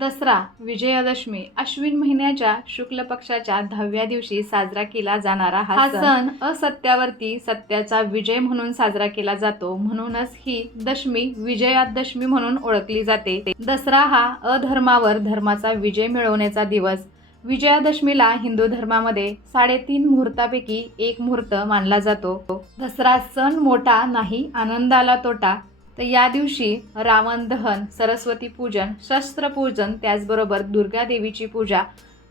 दसरा विजयादशमी अश्विन महिन्याच्या शुक्ल पक्षाच्या 10व्या दिवशी साजरा केला जाणारा हा सण असत्यावरती सत्याचा विजय म्हणून साजरा केला जातो. म्हणूनच ही दशमी विजयादशमी म्हणून ओळखली जाते. दसरा हा अधर्मावर धर्माचा विजय मिळवण्याचा दिवस. विजयादशमीला हिंदू धर्मामध्ये 3.5 मुहूर्तापैकी एक मुहूर्त मानला जातो. दसरा सण मोठा नाही, आनंदाला तोटा. तर या दिवशी रावण दहन, सरस्वती पूजन, शस्त्रपूजन, त्याचबरोबर दुर्गा देवीची पूजा,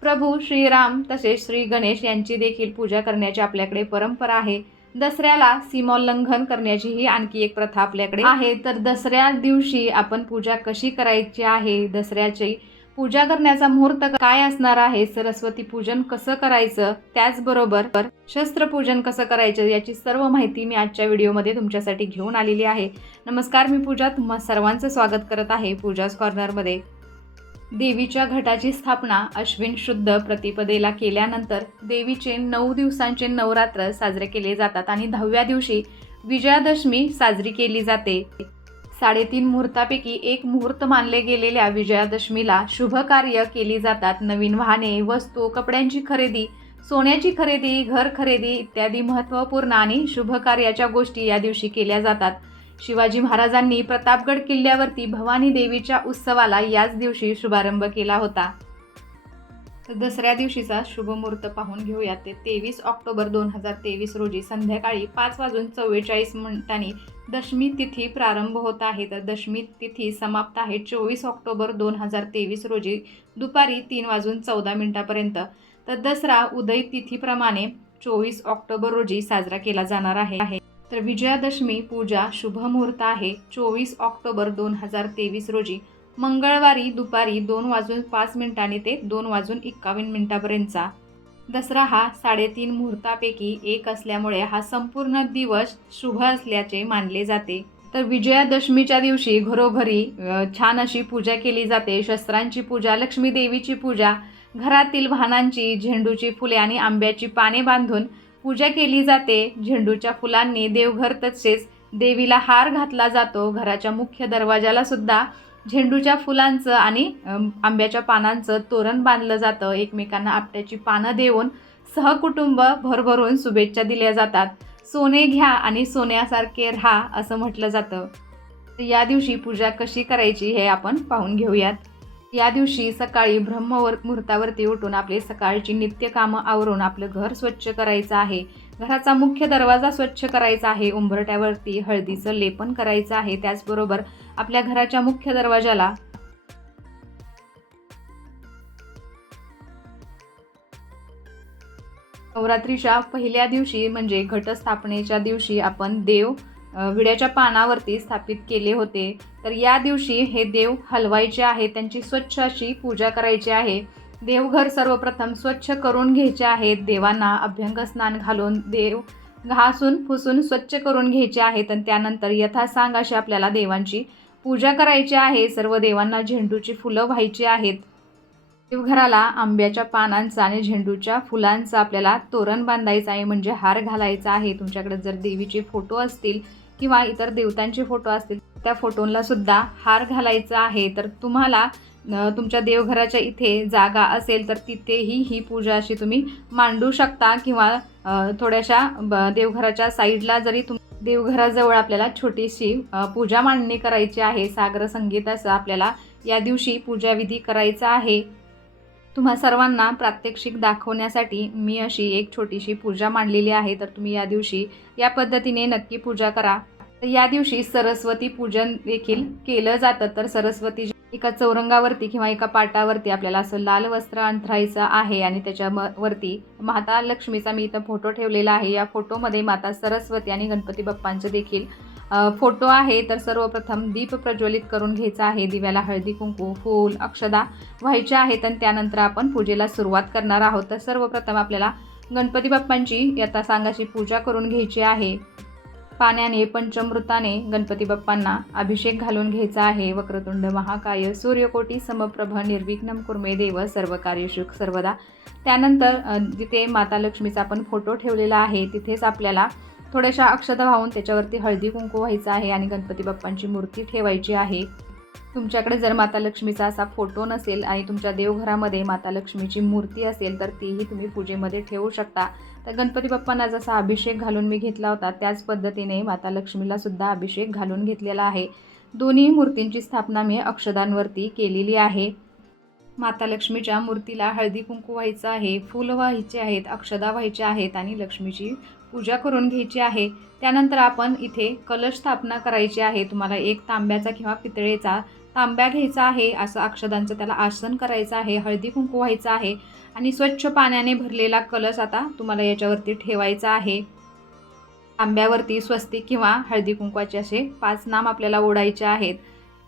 प्रभू श्रीराम तसेच श्री गणेश यांची देखील पूजा करण्याची आपल्याकडे परंपरा आहे. दसऱ्याला सीमोल्लंघन करण्याची ही आणखी एक प्रथा आपल्याकडे आहे. तर दसऱ्या दिवशी आपण पूजा कशी करायची आहे, दसऱ्याची पूजा करण्याचा मुहूर्त काय असणार आहे, सरस्वती पूजन कसं करायचं, त्याचबरोबर शस्त्रपूजन कसं करायचं, याची सर्व माहिती मी आजच्या व्हिडिओमध्ये तुमच्यासाठी घेऊन आलेली आहे. नमस्कार, मी पूजा तुम्हा सर्वांचं स्वागत करत आहे पूजाज कॉर्नरमध्ये. देवीच्या घटाची स्थापना अश्विन शुद्ध प्रतिपदेला केल्यानंतर देवीचे 9 दिवसांचे नवरात्र साजरे केले जातात आणि 10व्या दिवशी विजयादशमी साजरी केली जाते. 3.5 मुहूर्तापैकी एक मुहूर्त मानले गेलेल्या विजयादशमीला शुभ कार्य केली जातात. नवीन वाहने, वस्तू, कपड्यांची खरेदी, सोन्याची खरेदी, घर खरेदी इत्यादी महत्त्वपूर्ण आणि शुभ कार्याच्या गोष्टी या दिवशी केल्या जातात. शिवाजी महाराजांनी प्रतापगड किल्ल्यावरती भवानी देवीच्या उत्सवाला याच दिवशी शुभारंभ केला होता. तर दसऱ्या दिवशीचा शुभ मुहूर्त पाहून घेऊयात. ते 23 ऑक्टोबर 2023 रोजी संध्याकाळी 5:44 दशमी तिथी प्रारंभ होत आहे. तर दशमी तिथी समाप्त आहे 24 ऑक्टोबर 2023 रोजी दुपारी 3:14 तर दसरा उदय तिथीप्रमाणे 24 ऑक्टोबर रोजी साजरा केला जाणार आहे. तर विजयादशमी पूजा शुभ मुहूर्त आहे 24 ऑक्टोबर 2023 रोजी मंगळवारी दुपारी 2:05 ते 2:51 दसरा हा 3.5 मुहूर्तापैकी एक असल्यामुळे हा संपूर्ण दिवस शुभ असल्याचे मानले जाते. तर विजयादशमीच्या दिवशी घरोघरी छान अशी पूजा केली जाते. शस्त्रांची पूजा, लक्ष्मी देवीची पूजा, घरातील वाहनांची, झेंडूची फुले आणि आंब्याची पाने बांधून पूजा केली जाते. झेंडूच्या फुलांनी देवघर तसेच देवीला हार घातला जातो. घराच्या मुख्य दरवाजाला सुद्धा झेंडूच्या फुलांचं आणि आंब्याच्या पानांचं तोरण बांधलं जातं. एकमेकांना आपट्याची पानं देऊन सहकुटुंब भरभरून शुभेच्छा दिल्या जातात. सोने घ्या आणि सोन्यासारखे राहा असं म्हटलं जातं. या दिवशी पूजा कशी करायची हे आपण पाहून घेऊयात. या दिवशी सकाळी मुहूर्तावरती उठून आपले सकाळची नित्यकामं आवरून आपलं घर स्वच्छ करायचं आहे. घराचा मुख्य दरवाजा स्वच्छ करायचा आहे. उंबरठ्यावरती हळदीचं लेपन करायचं आहे. त्याचबरोबर आपल्या घराच्या मुख्य दरवाजाला नवरात्रीच्या पहिल्या दिवशी म्हणजे घटस्थापनेच्या दिवशी आपण देव विड्याच्या पानावरती स्थापित केले होते. तर या दिवशी हे देव हलवायचे आहे, त्यांची स्वच्छ अशी पूजा करायची आहे. देवघर सर्वप्रथम स्वच्छ करून घ्यायचे आहेत. देवांना अभ्यंग स्नान घालून देव घासून पुसून स्वच्छ करून घ्यायचे आहेत आणि त्यानंतर यथासांग अशी आपल्याला देवांची पूजा करायची आहे. सर्व देवांना झेंडूची फुलं व्हायची आहेत. देवघराला आंब्याच्या पानांचा आणि झेंडूच्या फुलांचा आपल्याला तोरण बांधायचं आहे, म्हणजे हार घालायचा आहे. तुमच्याकडे जर देवीचे फोटो असतील किंवा इतर देवतांचे फोटो असतील त्या फोटोंना सुद्धा हार घालायचा आहे. तर तुम्हाला तुमच्या देवघराच्या इथे जागा असेल तर तिथेही ही पूजा अशी तुम्ही मांडू शकता किंवा थोड्याशा देवघराच्या साईडला जरी देवघराजवळ आपल्याला छोटीशी पूजा मांडणी करायची आहे. सागर संगीत असं आपल्याला या दिवशी पूजाविधी करायचा आहे. तुम्हा सर्वांना प्रात्यक्षिक दाखवण्यासाठी मी अशी एक छोटीशी पूजा मांडलेली आहे. तर तुम्ही या दिवशी या पद्धतीने नक्की पूजा करा. तर या दिवशी सरस्वती पूजन देखील केलं जातं. तर सरस्वती एका चौरंगावरती किंवा एका पाटावरती आपल्याला असं लाल वस्त्र अंथरायचं आहे आणि त्याच्यावरती माता लक्ष्मीचा मी इथं फोटो ठेवलेला आहे. या फोटोमध्ये माता सरस्वती आणि गणपती बाप्पांचं देखील फोटो आहे. तर सर्वप्रथम दीप प्रज्वलित करून घ्यायचा आहे. दिव्याला हळदी कुंकू, फूल, अक्षदा व्हायच्या आहेत आणि त्यानंतर आपण पूजेला सुरुवात करणार आहोत. तर सर्वप्रथम आपल्याला गणपती बाप्पांची यथासांगाची पूजा करून घ्यायची आहे. पाण्याने पंचामृताने गणपती बाप्पांना अभिषेक घालून घ्यायचा आहे. वक्रतुंड महाकाय सूर्यकोटी समप्रभ निर्विघ्नं कुर्मे देव सर्वकार्येषु सर्वदा. त्यानंतर जिथे माता लक्ष्मीचा आपण फोटो ठेवलेला आहे तिथेच आपल्याला थोड्याशा अक्षता वाहून त्याच्यावरती हळदी कुंकू व्हायचं आहे आणि गणपती बाप्पांची मूर्ती ठेवायची आहे. तुमच्याकडे जर माता लक्ष्मीचा असा फोटो नसेल आणि तुमच्या देवघरामध्ये माता लक्ष्मीची मूर्ती असेल तर तीही तुम्ही पूजेमध्ये ठेवू शकता. तर गणपती बाप्पांना जसा अभिषेक घालून मी घेतला होता त्याच पद्धतीने माता लक्ष्मीला सुद्धा अभिषेक घालून घेतलेला आहे. दोन्ही मूर्तींची स्थापना मी अक्षदांवरती केलेली आहे. माता लक्ष्मीच्या मूर्तीला हळदी कुंकू व्हायचं आहे, फुलं व्हायचे आहेत, अक्षदा व्हायच्या आहेत आणि लक्ष्मीची पूजा करून घ्यायची आहे. त्यानंतर आपण इथे कलश स्थापना करायची आहे. तुम्हाला एक तांब्याचा किंवा पितळेचा तांब्या घ्यायचा आहे, असं अक्षदांचं त्याला आसन करायचं आहे, हळदी कुंकू व्हायचं आहे आणि स्वच्छ पाण्याने भरलेला कलश आता तुम्हाला याच्यावरती ठेवायचा आहे. तांब्यावरती स्वस्तिक किंवा हळदी कुंकवाचे असे 5 नाम आपल्याला ओढायचे आहेत.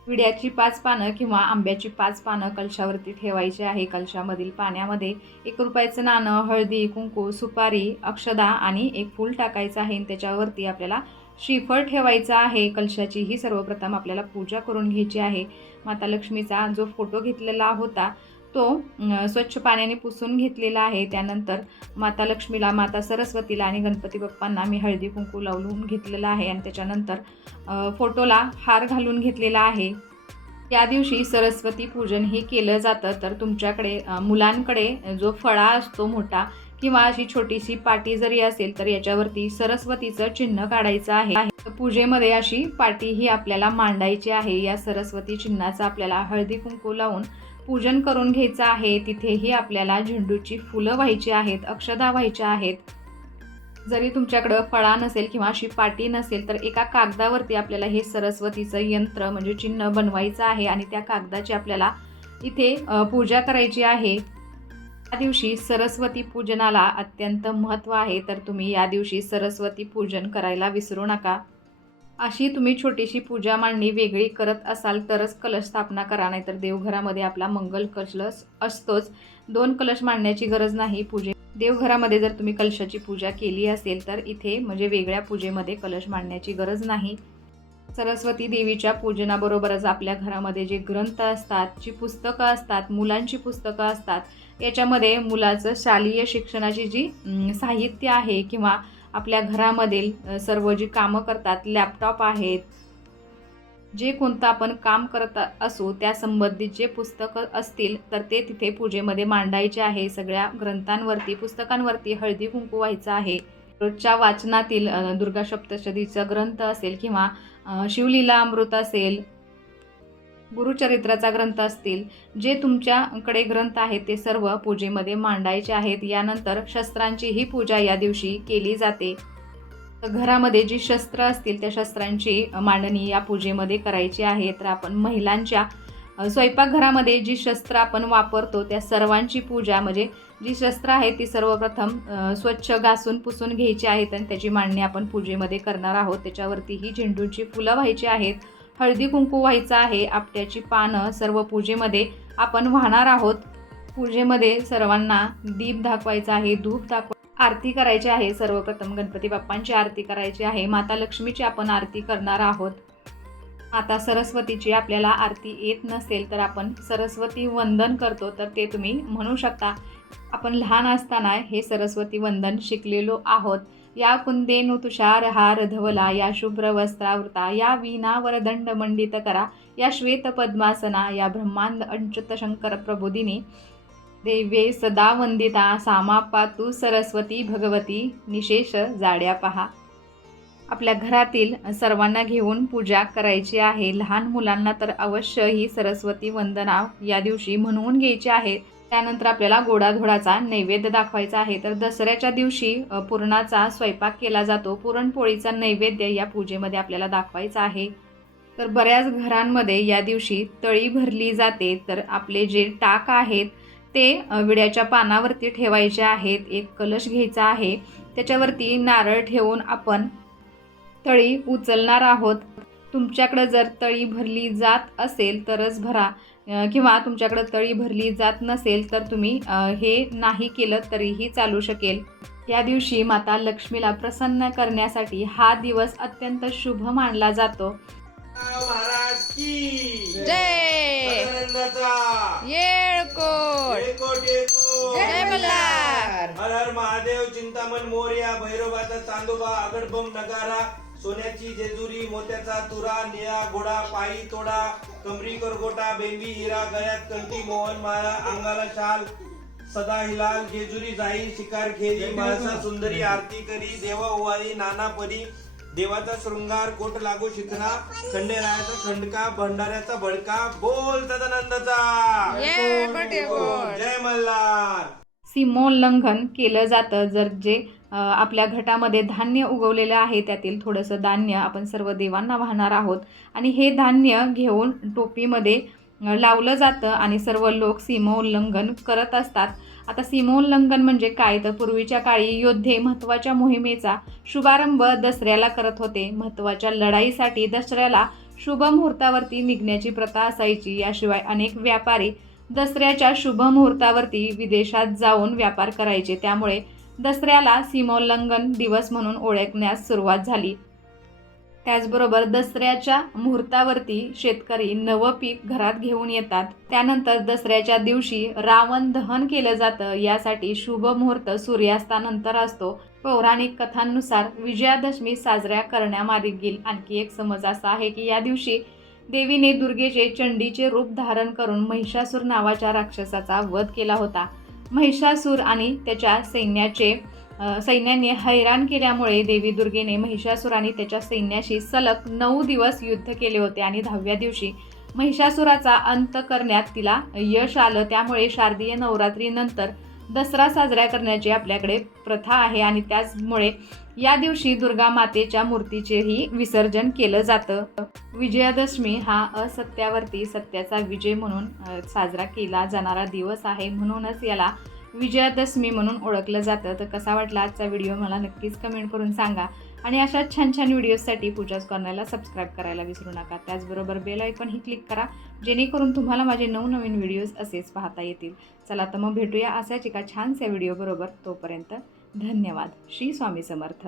विड्याची 5 पानं किंवा आंब्याची 5 पानं कलशावरती ठेवायची आहे. कलशामधील पाण्यामध्ये 1 रुपयाचं नाणं, हळदी कुंकू, सुपारी, अक्षदा आणि 1 फूल टाकायचं आहे. त्याच्यावरती आपल्याला श्रीफळ ठेवायचं आहे. कलशाची ही सर्वप्रथम आपल्याला पूजा करून घ्यायची आहे. माता लक्ष्मीचा जो फोटो घेतलेला होता तो स्वच्छ पाण्याने पुसून घेतलेला आहे. त्यानंतर माता लक्ष्मीला, माता सरस्वतीला आणि गणपती बाप्पांना मी हळदी कुंकू लावून घेतलेला आहे आणि त्याच्यानंतर फोटोला हार घालून घेतलेला आहे. या दिवशी सरस्वती पूजन हे केलं जातं. तर तुमच्याकडे मुलांकडे जो फळा असतो मोठा किंवा अशी छोटीशी पाटी जरी असेल तर याच्यावरती सरस्वतीचं चिन्ह काढायचं आहे. पूजेमध्ये अशी पाटी ही आपल्याला मांडायची आहे. या सरस्वती चिन्हाचं आपल्याला हळदी कुंकू लावून पूजन करून घ्यायचं आहे. तिथेही आपल्याला झेंडूची फुलं व्हायची आहेत, अक्षदा व्हायच्या आहेत. जरी तुमच्याकडं फळा नसेल किंवा अशी पाटी नसेल तर एका कागदावरती आपल्याला हे सरस्वतीचं यंत्र म्हणजे चिन्ह बनवायचं आहे आणि त्या कागदाची आपल्याला इथे पूजा करायची आहे. या दिवशी सरस्वती पूजनाला अत्यंत महत्त्व आहे. तर तुम्ही या दिवशी सरस्वती पूजन करायला विसरू नका. अशी तुम्ही छोटीशी पूजा मांडणी वेगळी करत असाल तरच कलश स्थापना करा, नाहीतर देवघरामध्ये आपला मंगल कलश असतोच. 2 कलश मांडण्याची गरज नाही. देवघरामध्ये जर तुम्ही कलशाची पूजा केली असेल तर इथे म्हणजे वेगळ्या पूजेमध्ये कलश मांडण्याची गरज नाही. सरस्वती देवीच्या पूजनाबरोबरच आपल्या घरामध्ये जे ग्रंथ असतात, जी पुस्तकं असतात, मुलांची पुस्तकं असतात, याच्यामध्ये मुलाचं शालेय शिक्षणाची जी साहित्य आहे किंवा आपल्या घरामधील सर्व जी कामं करतात, लॅपटॉप आहेत, जे कोणतं आपण काम करत असू त्या संबंधित जे पुस्तकं असतील तर ते तिथे पूजेमध्ये मांडायचे आहे. सगळ्या ग्रंथांवरती, पुस्तकांवरती हळदी कुंकू व्हायचं आहे. रोजच्या वाचनातील दुर्गा सप्तशतीचा ग्रंथ असेल किंवा शिवलीला अमृत असेल, गुरुचरित्राचा ग्रंथ असतील, जे तुमच्याकडे ग्रंथ आहेत ते सर्व पूजेमध्ये मांडायचे आहेत. यानंतर शस्त्रांचीही पूजा या दिवशी केली जाते. घरामध्ये जी शस्त्र असतील त्या शस्त्रांची मांडणी या पूजेमध्ये करायची आहे. तर आपण महिलांच्या स्वयंपाकघरामध्ये जी शस्त्र आपण वापरतो त्या सर्वांची पूजा म्हणजे जी शस्त्र आहेत ती सर्वप्रथम स्वच्छ घासून पुसून घ्यायची आहेत आणि त्याची मांडणी आपण पूजेमध्ये करणार आहोत. त्याच्यावरती ही झेंडूची फुलं व्हायची आहेत, हळदी कुंकू व्हायचं आहे, आपट्याची पानं सर्व पूजेमध्ये आपण वाहणार आहोत. पूजेमध्ये सर्वांना दीप दाखवायचा आहे, धूप आरती करायची आहे. सर्वप्रथम गणपती बाप्पांची आरती करायची आहे. माता लक्ष्मीची आपण आरती करणार आहोत. माता सरस्वतीची आपल्याला आरती येत नसेल तर आपण सरस्वती वंदन करतो तर ते तुम्ही म्हणू शकता. आपण लहान असताना हे सरस्वती वंदन शिकलेलो आहोत. या कुंदेनु तुषार हार धवला, या शुभ्र वस्त्रावृता, या वीणावर दंड मंडित करा, या श्वेत पद्मासना, या ब्रह्मांड अंच्युत शंकर प्रबोधिनी देवे सदा वंदिता, सामा पातु सरस्वती भगवती, निशेष जाड्या पहा. आपल्या घरातील सर्वांना घेऊन पूजा करायची आहे. लहान मुलांना तर अवश्य ही सरस्वती वंदना या दिवशी म्हणून घ्यायची आहे. त्यानंतर आपल्याला गोडाधोडाचा नैवेद्य दाखवायचा आहे. तर दसऱ्याच्या दिवशी पुरणाचा स्वयंपाक केला जातो. पुरणपोळीचा नैवेद्य या पूजेमध्ये आपल्याला दाखवायचा आहे. तर बऱ्याच घरांमध्ये या दिवशी तळी भरली जाते. तर आपले जे टाक आहेत ते विड्याच्या पानावरती ठेवायचे आहेत. एक कलश घ्यायचा आहे, त्याच्यावरती नारळ ठेवून आपण तळी उचलणार आहोत. तुमच्याकडे जर तळी भरली जात असेल तरच भरा किंवा तुमच्याकडे तळी भरली जात नसेल तर तुम्ही हे नाही केलं तरीही चालू शकेल. या दिवशी माता लक्ष्मीला प्रसन्न करण्यासाठी हा दिवस अत्यंत शुभ मानला जातो. महाराज की जय येळकोट जय मल्हार. हर हर महादेव. चिंतामण मोरया, भैरवाचा चांदोबा, आगडबम नगारा, सोन्याची जेजुरी, मोत्याचा तुरा, निळा घोडा, पायी तोडा, कमरी करगोटा, बेंबी हिरा, गळ्यात कंठी, मोहन माळा, अंगाला शाल, सदा हिलाल, जेजुरी जाई, शिकार खेळी, माळसा सुंदरी, आरती करी, देवा ओवाळी, नाना परी, देवाचा शृंगार, कोट लागू शिखरा, खंडेरायाचा खंडका, भंडाऱ्याचा भडका, बोल सदानंदाचा जय कोटेकोट. जय मल्हार. सीमोल्लंघन केलं जातं. जर जे आपल्या घटामध्ये धान्य उगवलेलं आहे त्यातील थोडंसं धान्य आपण सर्व देवांना वाहणार आहोत आणि हे धान्य घेऊन टोपीमध्ये लावलं जातं आणि सर्व लोक सीमोल्लंघन करत असतात. आता सीमोल्लंघन म्हणजे काय, तर पूर्वीच्या काळी योद्धे महत्त्वाच्या मोहिमेचा शुभारंभ दसऱ्याला करत होते. महत्त्वाच्या लढाईसाठी दसऱ्याला शुभ मुहूर्तावरती निघण्याची प्रथा असायची. याशिवाय अनेक व्यापारी दसऱ्याच्या शुभ मुहूर्तावरती विदेशात जाऊन व्यापार करायचे. त्यामुळे दसऱ्याला सीमोल्लंघन दिवस म्हणून ओळखण्यास सुरुवात झाली. त्याचबरोबर दसऱ्याच्या मुहूर्तावरती शेतकरी नवं पीक घरात घेऊन येतात. त्यानंतर दसऱ्याच्या दिवशी रावण दहन केलं जातं. यासाठी शुभ मुहूर्त सूर्यास्तानंतर असतो. पौराणिक कथांनुसार विजयादशमी साजऱ्या करण्यामागील आणखी एक समज असा आहे की या दिवशी देवीने दुर्गेचे चंडीचे रूप धारण करून महिषासूर नावाच्या राक्षसाचा वध केला होता. महिषासूर आणि त्याच्या सैन्याने हैराण केल्यामुळे देवी दुर्गेने महिषासूर आणि त्याच्या सैन्याशी सलग 9 दिवस युद्ध केले होते आणि 10व्या दिवशी महिषासुराचा अंत करण्यात तिला यश आलं. त्यामुळे शारदीय नवरात्रीनंतर दसरा साजरा करण्याची आपल्याकडे प्रथा आहे आणि त्याचमुळे या दिवशी दुर्गा मातेच्या मूर्तीचेही विसर्जन केलं जातं. विजयादशमी हा असत्यावरती सत्याचा विजय म्हणून साजरा केला जाणारा दिवस आहे. म्हणूनच याला विजयादशमी म्हणून ओळखलं जातं. तर कसा वाटला आजचा व्हिडिओ मला नक्कीच कमेंट करून सांगा आणि अशा छान छान व्हिडिओजसाठी पूजाच कॉर्नरला सबस्क्राईब करायला विसरू नका. त्याचबरोबर बेल आयकॉनही क्लिक करा जेणेकरून तुम्हाला माझे नवनवीन व्हिडिओज असेच पाहता येतील. चला तर मग भेटूया अशाच एका छानशा व्हिडिओ बरोबर. तोपर्यंत धन्यवाद. श्री स्वामी समर्थ.